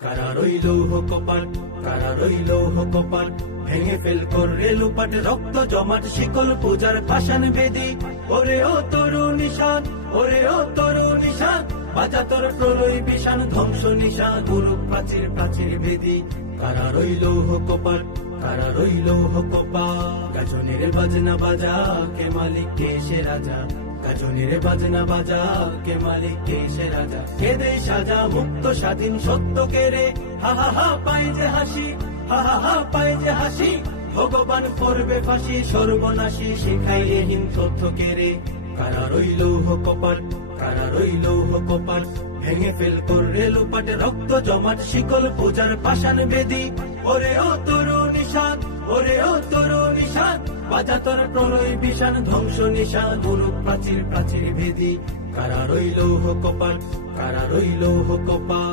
কারা রইল কপাট, কারা রইল কপাট, ভেঙে ফেল করে লুপাট, রক্ত জমাট শিকল পূজার পাষাণ বেদি। ওরে ও তরুণ নিশান, ওরে ও তরুণ নিশান, বাজা তোর প্রলয় বিষাণ, ধ্বংস নিশান, গুরু প্রাচীর প্রাচীর বেদি। কারা রইল কপাট, কারা রইল কপাট, গাজনের বাজনা বাজা, কে মালিক কে সে রাজা। গাজনের বাজনা বাজা, কে মালিক কে সে রাজা। কে দে সাজা মুক্ত স্বাধীন সত্য কে রে, হা হা হা পায় যে হাসি, হা হা হা পায় যে হাসি। ভগবান করবে ফাঁসি, সর্বনাশী শিখাইয়ে হিম তথ্য কে রে। কারা রইল কপাট, কারা রইল কপাট, ভেঙে ফেল করে লুপাট, রক্ত জমাট শিকল পূজার পাষাণ বেদি। ওরে ও তরুণ নিশান, ওরে ও তরুণ নিশান, বাজা তোর প্রলয় বিষাণ, ধ্বংস নিশান, গুরু প্রাচীর প্রাচীর ভেদি। কারা রইল কপাট, কারা রইল কপাট।